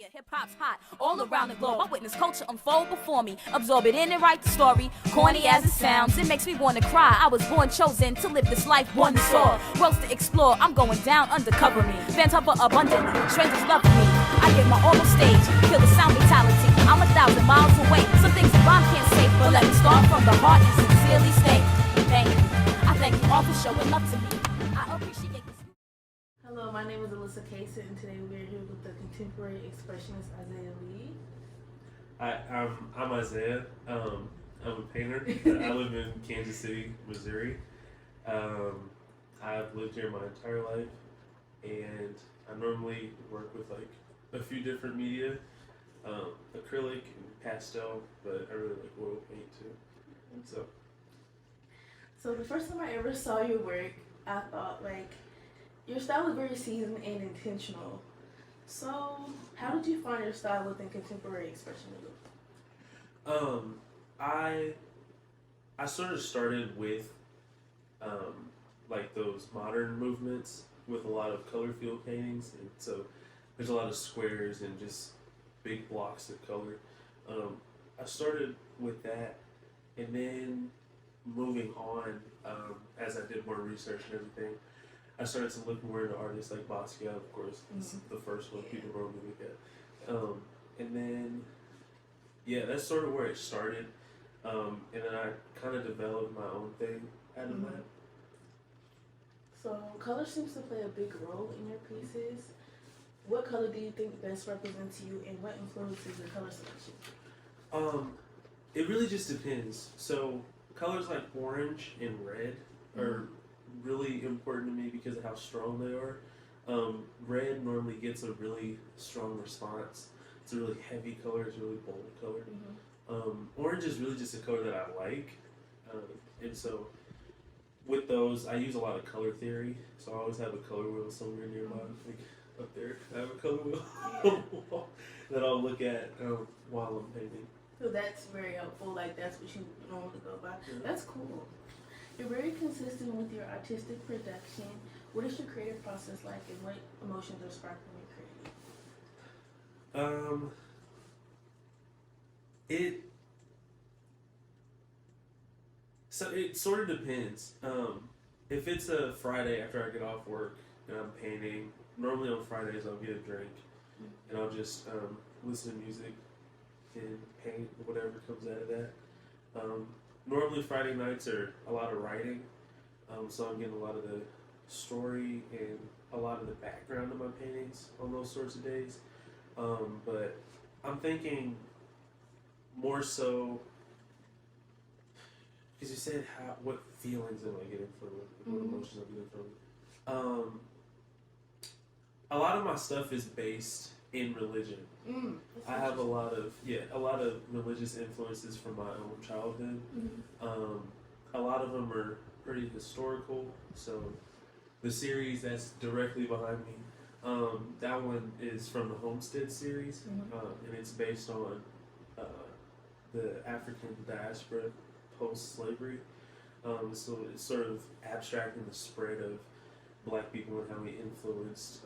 Basquiat, hip-hop's hot all around the globe. I witness culture unfold before me, absorb it in and write the story. Corny as it sounds, it makes me want to cry. I was born chosen to live this life, one to soar. Worlds to explore, I'm going down, undercover me. Fans hover abundantly, strangers love me. I give my all on stage, kill the sound fatality. I'm 1,000 miles away, some things a rhyme can't say, but let me start from the heart and sincerely state thank you. I thank you all for showing love to me. I appreciate this. Hello, my name is Alyssa Casey, and today we're here with the contemporary expressionist Isaiah Lee. I'm Isaiah. I'm a painter. I live in Kansas City, Missouri. I've lived here my entire life, and I normally work with like a few different media, acrylic and pastel, but I really like oil paint too. So the first time I ever saw your work, I thought like your style was very seasoned and intentional. So how did you find your style within contemporary expressionism? I sort of started with like those modern movements with a lot of color field paintings, and so there's a lot of squares and just big blocks of color. I started with that, and then moving on, as I did more research and everything, I started to look more into artists like Basquiat, of course. This is the first one people normally look at. And then, yeah, that's sort of where it started. And then I kind of developed my own thing out of that. So color seems to play a big role in your pieces. What color do you think best represents you, and what influences your color selection? It really just depends. So colors like orange and red are really important to me because of how strong they are. Red normally gets a really strong response. It's a really heavy color. It's a really bold color. Orange is really just a color that I like, and so with those, I use a lot of color theory. So I always have a color wheel somewhere nearby. Like up there, I have a color wheel that I'll look at while I'm painting. So that's very helpful. Like that's what you normally go by. Yeah. That's cool. You're very consistent with your artistic production. What is your creative process like, and what emotions are sparked when you're creating? It sort of depends. If it's a Friday after I get off work and I'm painting, normally on Fridays I'll get a drink and I'll just listen to music and paint whatever comes out of that. Normally Friday nights are a lot of writing, so I'm getting a lot of the story and a lot of the background of my paintings on those sorts of days. But I'm thinking more so, because you said what feelings am I getting from it, what emotions I'm getting from it. A lot of my stuff is based in religion. I have a lot of religious influences from my own childhood. A lot of them are pretty historical. So the series that's directly behind me, that one is from the Homestead series, and it's based on the African diaspora post-slavery. So it's sort of abstracting the spread of Black people and how we influenced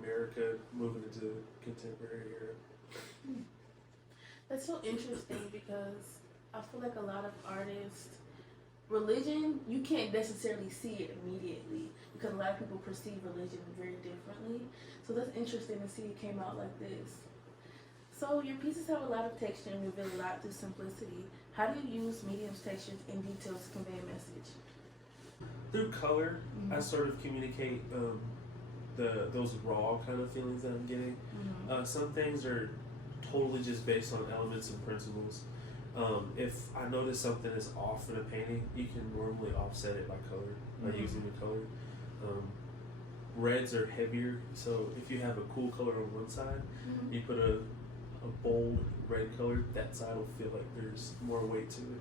America moving into contemporary era. That's so interesting because I feel like a lot of artists, religion, you can't necessarily see it immediately because a lot of people perceive religion very differently. So that's interesting to see it came out like this. So your pieces have a lot of texture and reveal a lot through simplicity. How do you use mediums, textures, and details to convey a message? Through color, I sort of communicate those raw kind of feelings that I'm getting. Some things are totally just based on elements and principles. If I notice something is off in a painting, you can normally offset it by color, by using the color. Reds are heavier, so if you have a cool color on one side, you put a bold red color, that side will feel like there's more weight to it.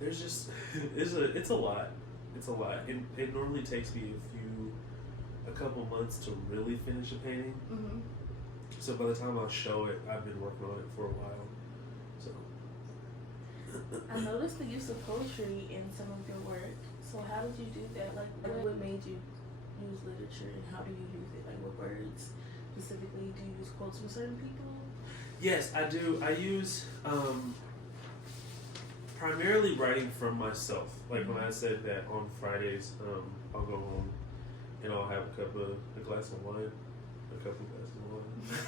There's just, it's a lot. It's a lot. It normally takes me a couple months to really finish a painting. So by the time I'll show it, I've been working on it for a while. So I noticed the use of poetry in some of your work. So how did you do that? Like what made you use literature, and how do you use it? Like what words specifically? Do you use quotes from certain people? Yes, I do. I use primarily writing from myself. Like when I said that on Fridays, I'll go home and I'll have a glass of wine, a couple glasses of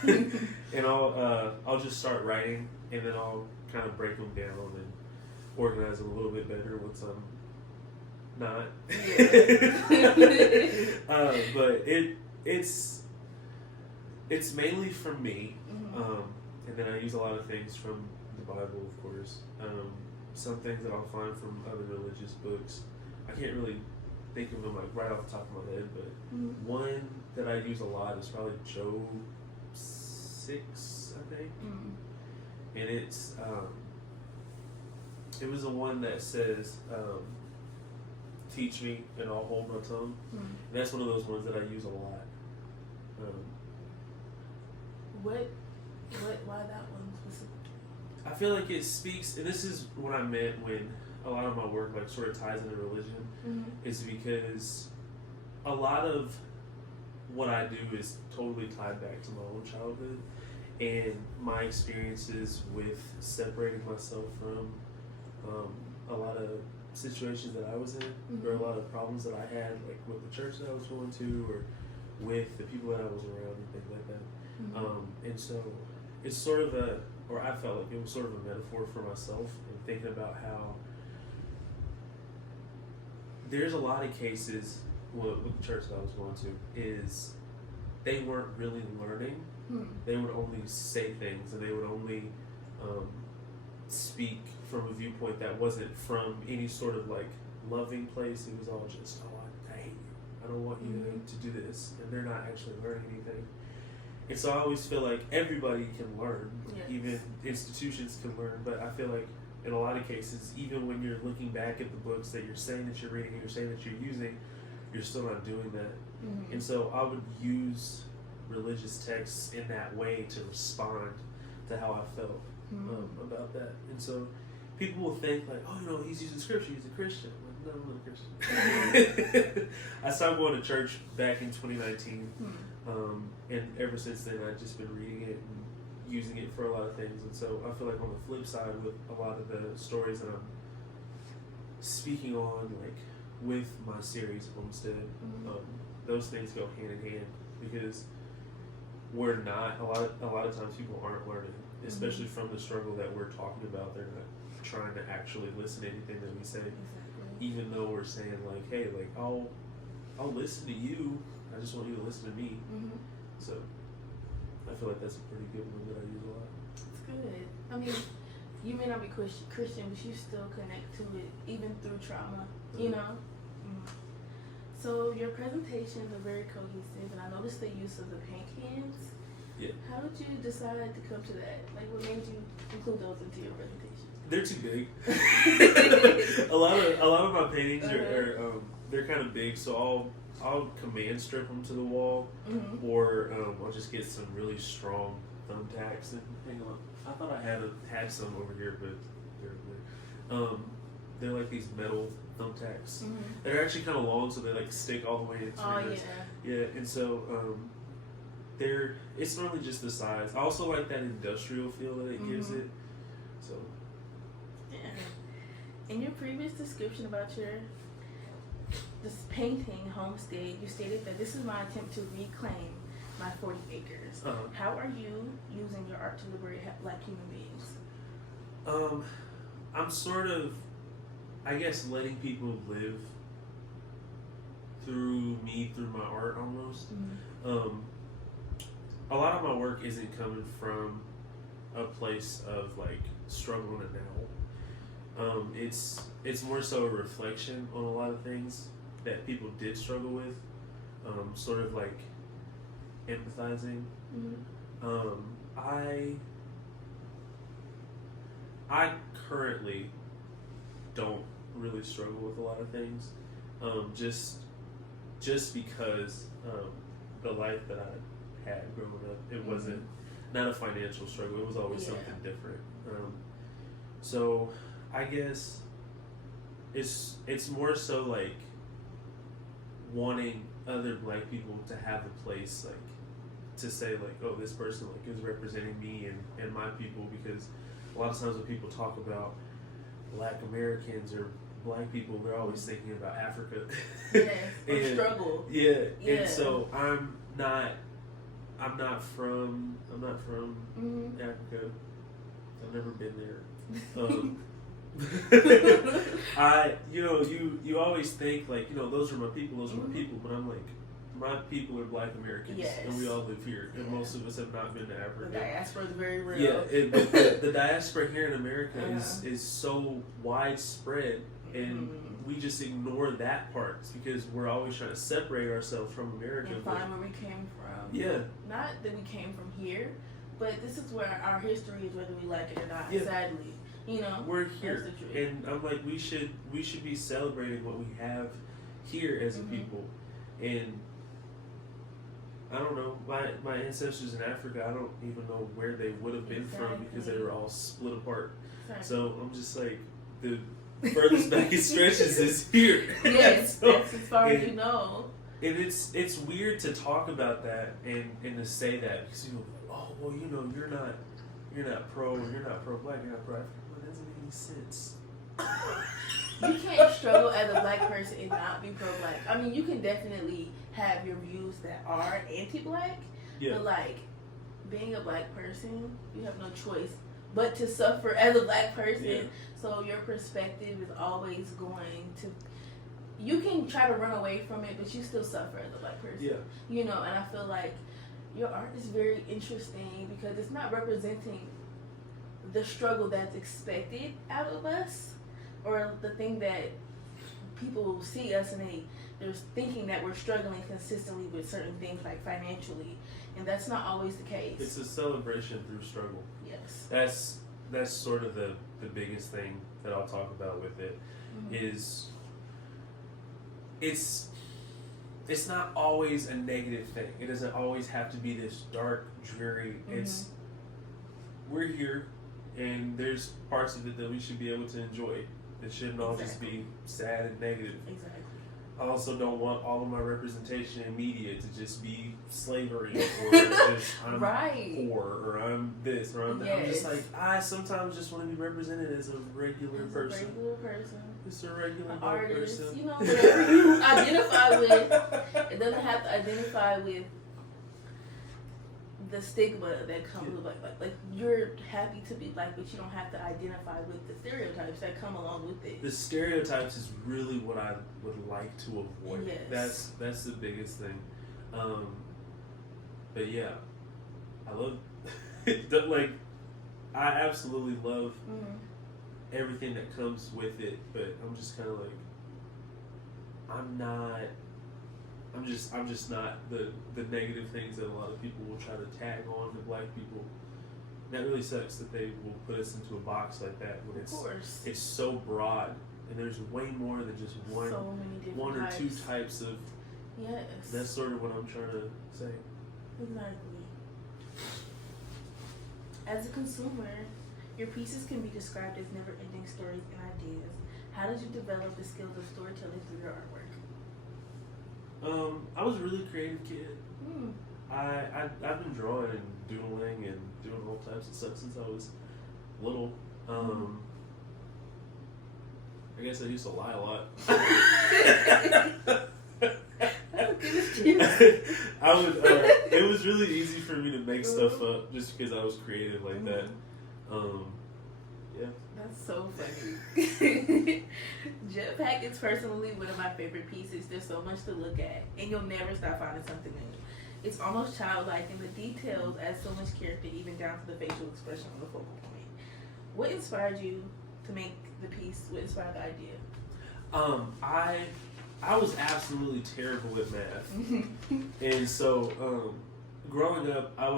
wine, and I'll just start writing, and then I'll kind of break them down and organize them a little bit better once I'm not. But it's mainly from me, and then I use a lot of things from the Bible, of course. Some things that I'll find from other religious books. I can't really think of them like right off the top of my head, but one that I use a lot is probably Job 6, I think, and it's it was the one that says, "Teach me, and I'll hold my tongue." And that's one of those ones that I use a lot. Why that one specifically? I feel like it speaks, and this is what I meant when a lot of my work like sort of ties into religion, is because a lot of what I do is totally tied back to my own childhood and my experiences with separating myself from a lot of situations that I was in, or a lot of problems that I had, like with the church that I was going to, or with the people that I was around and things like that. And so it's sort of I felt like it was sort of a metaphor for myself, and thinking about how there's a lot of cases with the church that I was going to is they weren't really learning. They would only say things, and they would only speak from a viewpoint that wasn't from any sort of like loving place. It was all just, I hate you. I don't want you to do this, and they're not actually learning anything. And so I always feel like everybody can learn, even institutions can learn, but I feel like in a lot of cases, even when you're looking back at the books that you're saying that you're reading and you're saying that you're using, you're still not doing that. And so I would use religious texts in that way to respond to how I felt about that. And so people will think like, oh, he's using scripture, he's a Christian. I'm like, no, I'm not a Christian. I stopped going to church back in 2019. And ever since then, I've just been reading it and using it for a lot of things. And so I feel like on the flip side, with a lot of the stories that I'm speaking on, like with my series Homestead, those things go hand in hand, because we're not a lot of times people aren't learning, especially from the struggle that we're talking about. They're not trying to actually listen to anything that we say, even though we're saying like, hey, like I'll listen to you. I just want you to listen to me. So I feel like that's a pretty good one that I use a lot. It's good. I mean, you may not be Christian, but you still connect to it, even through trauma, you know? So your presentations are very cohesive, and I noticed the use of the paint cans. Yeah. How did you decide to come to that? Like, what made you include those into your presentation? They're too big. a lot of my paintings are they're kind of big, so I'll command strip them to the wall, or I'll just get some really strong thumbtacks and hang on. I thought I had some over here, but they're like these metal thumbtacks. They're actually kind of long, so they like stick all the way into your wrist. Yeah, and so it's normally just the size. I also like that industrial feel that it gives it. So in your previous description about this painting Homestead, you stated that this is my attempt to reclaim my 40 acres. How are you using your art to liberate Black human beings? I'm sort of, I guess, letting people live through me, through my art almost. A lot of my work isn't coming from a place of like struggle in the now. It's more so a reflection on a lot of things that people did struggle with, sort of like empathizing. I currently don't really struggle with a lot of things, just because the life that I had growing up, it wasn't not a financial struggle. It was always something different. So I guess it's more so like wanting other Black people to have a place like to say like, oh, this person like is representing me and my people, because a lot of times when people talk about Black Americans or Black people, they're always thinking about Africa. Yes, or and, struggle. Yeah. Yeah. And so I'm not from Africa. I've never been there. You always think like, those are my people, my people, but I'm like, my people are Black Americans, yes. and we all live here, and most of us have not been to Africa. The diaspora is very real. Yeah, the diaspora here in America is so widespread, and we just ignore that part because we're always trying to separate ourselves from America. And find where we came from. Yeah. Not that we came from here, but this is where our history is, whether we like it or not. Yeah. Sadly, we're here, that's the truth. and I'm like, we should be celebrating what we have here as a people, and I don't know, my ancestors in Africa, I don't even know where they would have been from because they were all split apart. Exactly. So I'm just like, the furthest back it stretches is here. Yes, So, that's as far as you know. And it's weird to talk about that and to say that because you're like, oh well, you're not pro Black, you're not pro African. Well, that doesn't make any sense. You can't struggle as a Black person and not be pro-Black. I mean, you can definitely have your views that are anti-Black, but like being a Black person, you have no choice but to suffer as a Black person. Yeah. So your perspective is always going to. You can try to run away from it, but you still suffer as a Black person. Yeah. And I feel like your art is very interesting because it's not representing the struggle that's expected out of us, or the thing that people see us and they're thinking that we're struggling consistently with certain things like financially, and that's not always the case. It's a celebration through struggle. Yes. That's sort of the biggest thing that I'll talk about with it is it's not always a negative thing. It doesn't always have to be this dark, dreary. We're here, and there's parts of it that we should be able to enjoy. It shouldn't all just be sad and negative. Exactly. I also don't want all of my representation in media to just be slavery or just I'm poor or I'm this or I'm that. I'm just like, I sometimes just want to be represented as a regular person. Just a regular Black artist, person. Whatever you identify with. It doesn't have to identify with the stigma that comes with Black. Like you're happy to be Black, but you don't have to identify with the stereotypes that come along with it. The stereotypes is really what I would like to avoid. Yes. That's the biggest thing. But yeah, I love like I absolutely love everything that comes with it, but I'm just kind of like I'm just not the negative things that a lot of people will try to tag on to Black people. That really sucks that they will put us into a box like that when it's so broad and there's way more than just one or two types of. Yes. That's sort of what I'm trying to say. Exactly. As a consumer, your pieces can be described as never-ending stories and ideas. How did you develop the skills of storytelling through your artwork? I was a really creative kid. I've been drawing and doodling and doing all types of stuff since I was little. I guess I used to lie a lot. I would. It was really easy for me to make stuff up just because I was creative like that. Yeah. That's so funny. Jeff Hackett's personally one of my favorite pieces. There's so much to look at, and you'll never stop finding something new. It's almost childlike, and the details add so much character, even down to the facial expression on the focal point. What inspired you to make the piece? What inspired the idea? I was absolutely terrible at math, and so growing up, I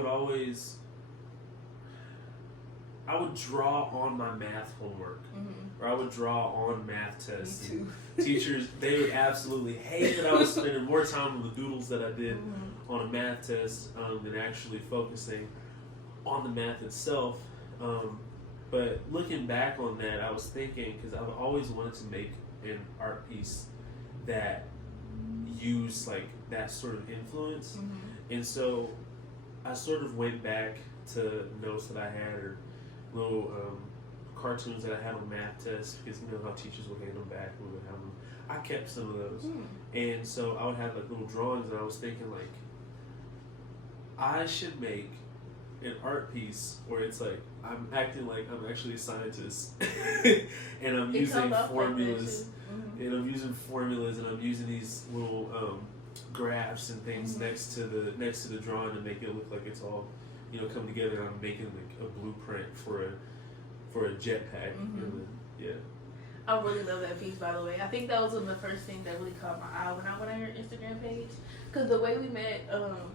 would draw on my math homework, or I would draw on math tests. Me too. Teachers, they would absolutely hate that I was spending more time on the doodles that I did on a math test than actually focusing on the math itself. But looking back on that, I was thinking, because I've always wanted to make an art piece that used like that sort of influence, and so I sort of went back to notes that I had or little cartoons that I had on math tests because you know how teachers would hand them back. We would have them. I kept some of those, and so I would have like little drawings, and I was thinking like I should make an art piece where it's like I'm acting like I'm actually a scientist, and I'm using formulas, and I'm using formulas, and I'm using these little graphs and things next to the drawing to make it look like it's all come together. And I'm making like a blueprint for a jetpack. Yeah. I really love that piece, by the way. I think that was one of the first things that really caught my eye when I went on your Instagram page. Because the way we met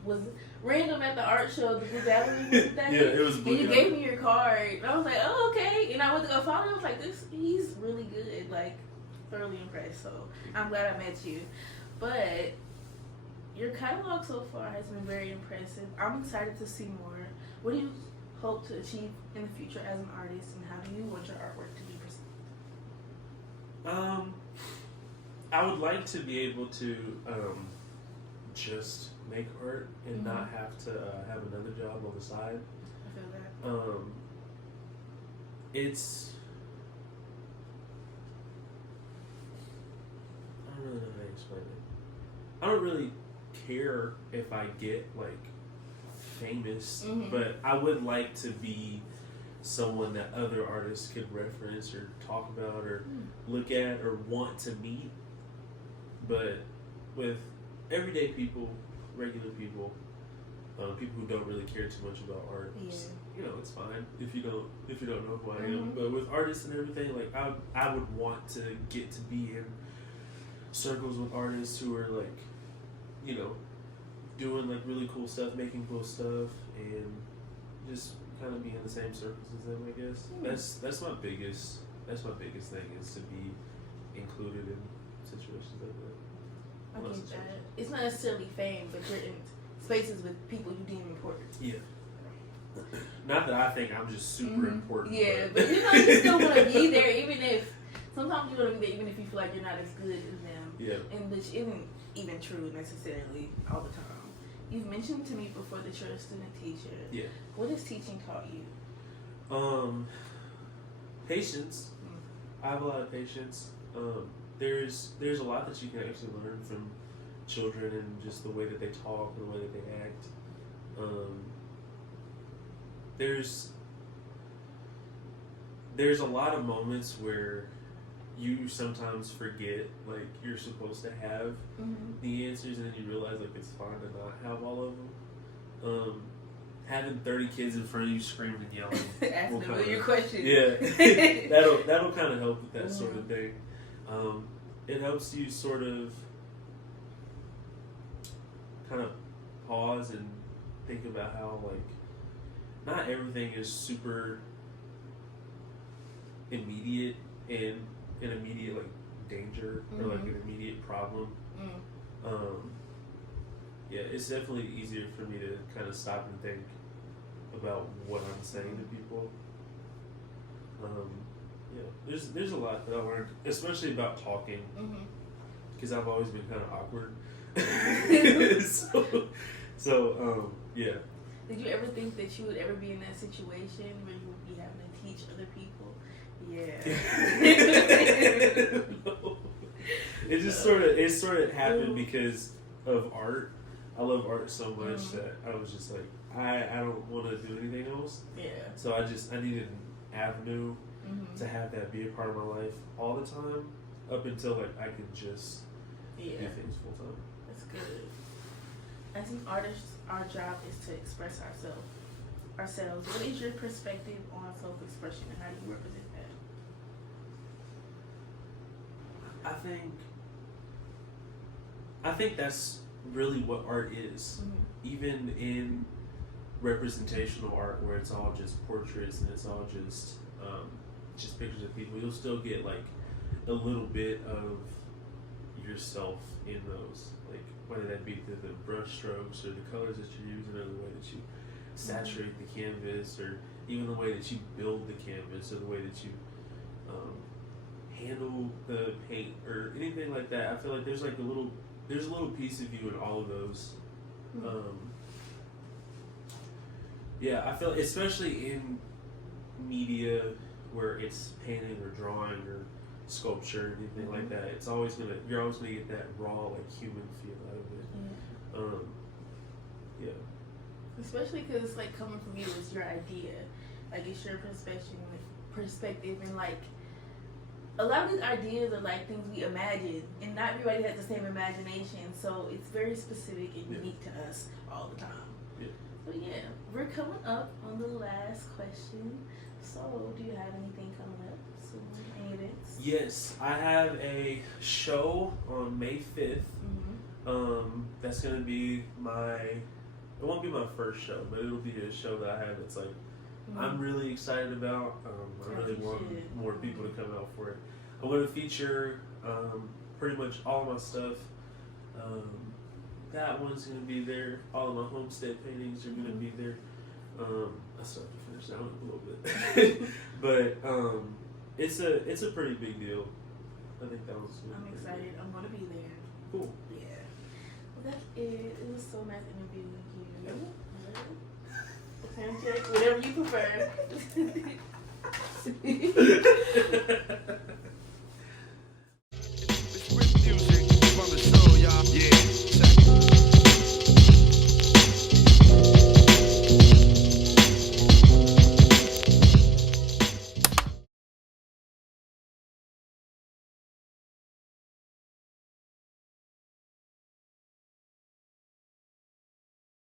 was random at the art show, the Blue Gallery. Was that yeah, it was Blue And you Gallery. gave me your card. And I was like, oh, okay. And I went to go follow him. I was like, he's really good. Like, thoroughly impressed. So I'm glad I met you. But your catalog so far has been very impressive. I'm excited to see more. What do you hope to achieve in the future as an artist, and how do you want your artwork to be perceived? I would like to be able to just make art and not have to have another job on the side. I feel that. It's I don't really know how to explain it. I don't really care if I get like famous, but I would like to be someone that other artists could reference or talk about or look at or want to meet. But with everyday people, regular people, people who don't really care too much about art, it's fine if you don't know who I am. But with artists and everything, like I would want to get to be in circles with artists who are like, doing like really cool stuff, making cool stuff, and just kind of be in the same circles as them, I guess. That's my biggest thing is to be included in situations like that. I get that. It's not necessarily fame, but you're in spaces with people you deem important. Yeah. Not that I think I'm just super important. Yeah, but you still want to be there, even if sometimes you want to be there, even if you feel like you're not as good as them. Yeah. And which isn't even true necessarily all the time. You've mentioned to me before that you're a student teacher. Yeah. What has teaching taught you? Patience. I have a lot of patience. There's a lot that you can actually learn from children and just the way that they talk and the way that they act. There's a lot of moments where you sometimes forget like you're supposed to have the answers, and then you realize like it's fine to not have all of them. Having 30 kids in front of you screaming and yelling, asking them your questions. Yeah, that'll kind of help with that sort of thing. It helps you sort of kind of pause and think about how like not everything is super immediate and an immediate like danger or like an immediate problem. Yeah, it's definitely easier for me to kind of stop and think about what I'm saying to people. Yeah, there's a lot that I learned, especially about talking, because I've always been kind of awkward. so yeah. Did you ever think that you would ever be in that situation where you would be having to teach other people? Yeah. No. It sort of happened because of art. I love art so much that I was just like, I don't want to do anything else. Yeah. So I needed an avenue to have that be a part of my life all the time, up until like I could just do things full time. That's good. As an artist, our job is to express ourselves. What is your perspective on self-expression, and how do you represent that? I think that's really what art is. Even in representational art, where it's all just portraits and it's all just pictures of people, you'll still get like a little bit of yourself in those, like whether that be through the brush strokes or the colors that you're using, or the way that you saturate the canvas, or even the way that you build the canvas, or the way that you handle the paint or anything like that. I feel like there's a little piece of you in all of those. Yeah, I feel especially in media where it's painting or drawing or sculpture or anything like that, you're always gonna get that raw like human feel out of it. Yeah. Especially because like coming from you, it's your idea, like it's your perspective, and like a lot of these ideas are like things we imagine, and not everybody has the same imagination, so it's very specific and unique to us all the time. Yeah. So yeah, we're coming up on the last question. So do you have anything coming up soon? Any events? Yes, I have a show on May 5th. That's gonna be it won't be my first show, but it'll be a show that I have that's like I'm really excited about. I really want more people to come out for it. I'm going to feature pretty much all of my stuff. That one's going to be there. All of my homestead paintings are going to be there. I still have to finish that one a little bit. But it's a pretty big deal. I think that one's good. I'm excited. I'm going to be there. Cool. Yeah. Well, that's it. It was so nice interviewing you. Handshake, whatever you prefer.